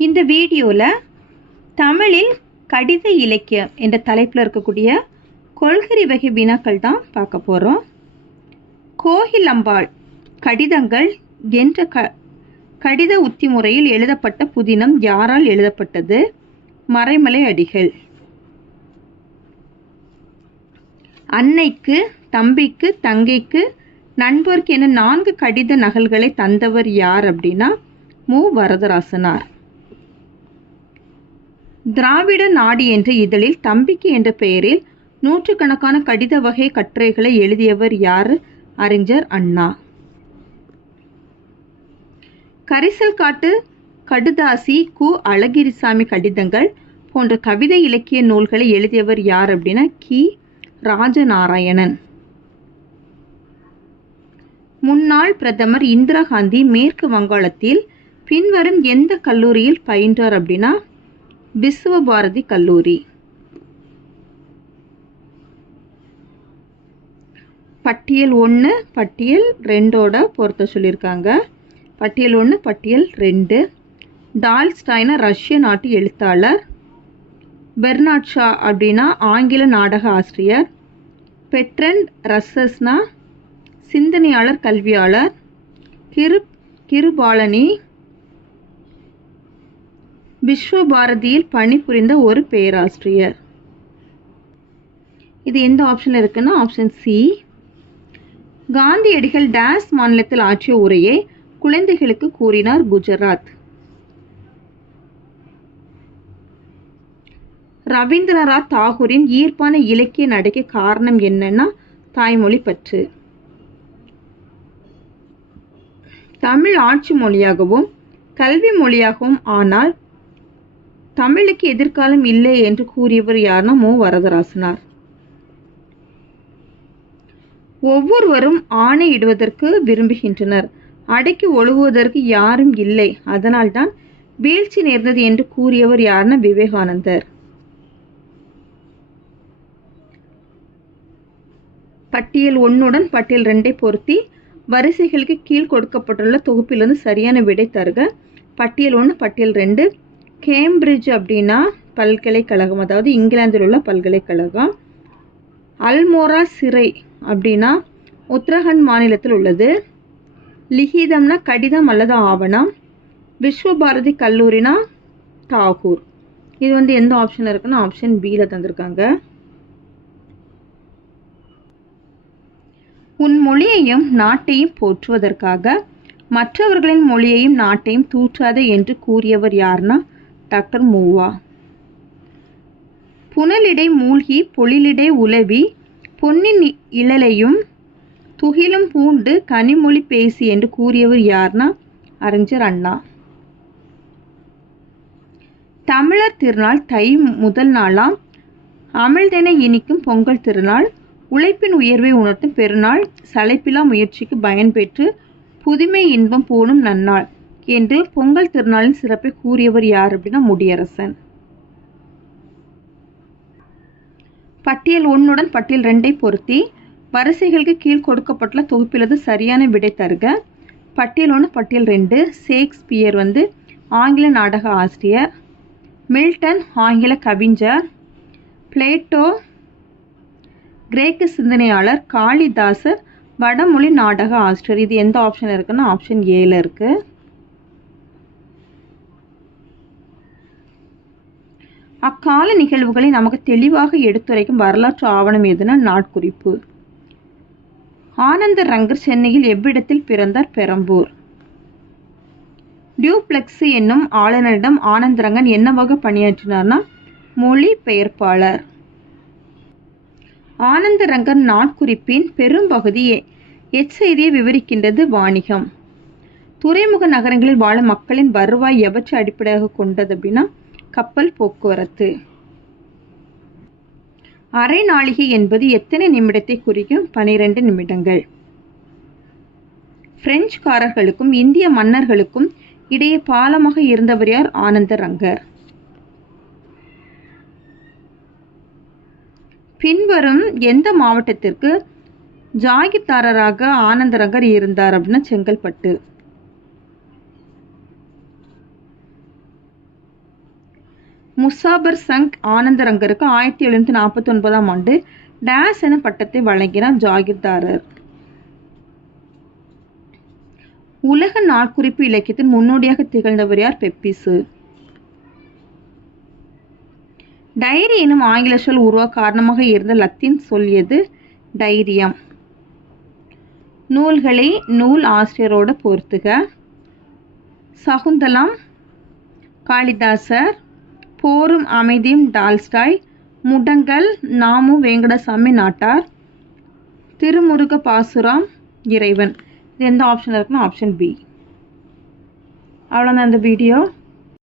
இந்த வீடியோவில் தமிழில் கடித இலக்கியம் என்ற தலைப்பில் இருக்கக்கூடிய கொள்கை வகை வினாக்கள் தான் பார்க்க போகிறோம். கோகிலம்பாள் கடிதங்கள் என்ற கடித உத்தி முறையில் எழுதப்பட்ட புதினம் யாரால் எழுதப்பட்டது? மறைமலை அடிகள். அன்னைக்கு, தம்பிக்கு, தங்கைக்கு, நண்பருக்கு என 4 கடித நகல்களை தந்தவர் யார் அப்படின்னா மு. வரதராசனார். திராவிட நாடு என்ற இதழில் தம்பிக்கு என்ற பெயரில் நூற்றுக்கணக்கான கடித வகை கட்டுரைகளை எழுதியவர் யார்? அறிஞர் அண்ணா. கரிசல் காட்டு கடுதாசி, கு. அழகிரிசாமி கடிதங்கள் போன்ற கவிதை இலக்கிய நூல்களை எழுதியவர் யார் அப்படின்னா கி. ராஜநாராயணன். முன்னாள் பிரதமர் இந்திரா காந்தி மேற்கு வங்காளத்தில் பின்வரும் எந்த கல்லூரியில் பயின்றார் அப்படின்னா விஸ்வபாரதி கல்லூரி. பட்டியல் 1 பட்டியல் 2 பொறுத்த சொல்லியிருக்காங்க. பட்டியல் 1 பட்டியல் 2. டால்ஸ்டாய்னா ரஷ்ய நாட்டு எழுத்தாளர். பெர்னாட் ஷா அப்படின்னா ஆங்கில நாடக ஆசிரியர். பெட்ரண்ட் ரஸ்ஸஸ்னா சிந்தனையாளர், கல்வியாளர். கிருபாலனி விஸ்வபாரதியில் பணிபுரிந்த ஒரு பேராசிரியர். இது எந்த ஆப்ஷன் இருக்குன்னா ஆப்ஷன் சி. காந்தியடிகள் டேஸ் மாநிலத்தில் ஆற்றிய உரையை குழந்தைகளுக்கு கூறினார்? குஜராத். ரவீந்திரநாத் தாகூரின் ஈர்ப்பான இலக்கிய நடைக்கு காரணம் என்னன்னா தாய்மொழி பற்று. தமிழ் ஆட்சி மொழியாகவும் கல்வி மொழியாகவும் ஆனால் தமிழுக்கு எதிர்காலம் இல்லை என்று கூறியவர் யாருன்னா மு. வரதராசனார். ஒவ்வொருவரும் ஆணையிடுவதற்கு விரும்புகின்றனர், அடக்கி ஒழுகுவதற்கு யாரும் இல்லை, அதனால்தான் வீழ்ச்சி நேர்ந்தது என்று கூறியவர் யாருன்னா விவேகானந்தர். பட்டியல் 1 பட்டியல் 2 பொருத்தி வரிசைகளுக்கு கீழ் கொடுக்கப்பட்டுள்ள தொகுப்பிலிருந்து சரியான விடை தருக. பட்டியல் 1 பட்டியல் 2. கேம்பிரிட்ஜ் அப்படின்னா பல்கலைக்கழகம், அதாவது இங்கிலாந்தில் உள்ள பல்கலைக்கழகம். அல்மோரா சிறை அப்படின்னா உத்தரகண்ட் மாநிலத்தில் உள்ளது. லிகிதம்னா கடிதம் அல்லது ஆவணம். விஸ்வபாரதி கல்லூரினா தாகூர். இது எந்த ஆப்ஷன் இருக்குன்னா ஆப்ஷன் பியில் தந்திருக்காங்க. உன் மொழியையும் நாட்டையும் போற்றுவதற்காக மற்றவர்களின் மொழியையும் நாட்டையும் தூற்றாதே என்று கூறியவர் யார்னா டாக்டர் மூவா. புனலிடை மூழ்கி பொழிலிடை உலவி பொன்னின் இழலையும் துகிலும் பூண்டு கனிமொழி பேசி என்று கூறியவர் யார்னா அறிஞர் அண்ணா. தமிழர் திருநாள் தை முதல் நாளாம் அமிழ்தென இனிக்கும் பொங்கல் திருநாள், உழைப்பின் உயர்வை உணர்த்தும் பெருநாள், சளைப்பிலா முயற்சிக்கு பயன்பெற்று புதுமை இன்பம் பூணும் நன்னாள் என்று பொங்கல் திருநாளின் சிறப்பை கூறியவர் யார் அப்படின்னா முடியரசன். பட்டியல் 1 பட்டியல் 2 பொருத்தி வரிசைகளுக்கு கீழ் கொடுக்கப்பட்டுள்ள தொகுப்பிலது சரியான விடை தருக. பட்டியல் 1 பட்டியல் 2. ஷேக்ஸ்பியர் ஆங்கில நாடக ஆசிரியர். மில்டன் ஆங்கில கவிஞர். பிளேட்டோ கிரேக்க சிந்தனையாளர். காளிதாசர் வடமொழி நாடக ஆசிரியர். இது எந்த ஆப்ஷன் இருக்குன்னா ஆப்ஷன் ஏல இருக்கு. அக்கால நிகழ்வுகளை நமக்கு தெளிவாக எடுத்துரைக்கும் வரலாற்று ஆவணம் எதுனா நாட்குறிப்பு. ஆனந்த ரங்கர் சென்னையில் எவ்விடத்தில் பிறந்தார்? பெரம்பூர். டியூப்ளெக்ஸ் என்னும் ஆளுநரிடம் ஆனந்தரங்கன் என்னவாக பணியாற்றினார்னா மொழி பெயர்ப்பாளர். ஆனந்தரங்கன் நாட்குறிப்பின் பெரும்பகுதி எச்செய்தியை விவரிக்கின்றது? வாணிகம். துறைமுக நகரங்களில் வாழும் மக்களின் வருவாய் எவற்றை அடிப்படையாக கொண்டது அப்படின்னா கப்பல் போக்குவரத்து. அரை நாளிகை என்பது எத்தனை நிமிடத்தை குறிக்கும்? 12 நிமிடங்கள். பிரெஞ்சுக்காரர்களுக்கும் இந்திய மன்னர்களுக்கும் இடையே பாலமாக இருந்தவர் யார்? ஆனந்தரங்கர். பின்வரும் எந்த மாவட்டத்திற்கு ஜாகிர்தாரராக ஆனந்தரங்கர் இருந்தார் அப்படின்னா செங்கல்பட்டு. முசாபர் சங் ஆனந்தரங்கருக்கு 1749ஆம் ஆண்டு டேஸ் என பட்டத்தை வழங்கினார் ஜாகிர்தாரர். உலக நாட்குறிப்பு இலக்கியத்தின் முன்னோடியாக திகழ்ந்தவர் யார்? பெப்பிசு. டைரி எனும் ஆங்கில சொல் உருவாக காரணமாக இருந்த லத்தீன் சொல் எது? டைரியம். நூல்களை நூல் ஆசிரியரோடு பொருத்துக. சகுந்தலம் காளிதாசர், போரும் அமைதியும் டால்ஸ்டாய், முடங்கல் நாமு வெங்கடசாமி நாட்டார், திருமுருக பாசுராம் இறைவன். இது எந்த ஆப்ஷனில் இருக்குன்னா ஆப்ஷன் பி. அவ்வளோதான் இந்த வீடியோ.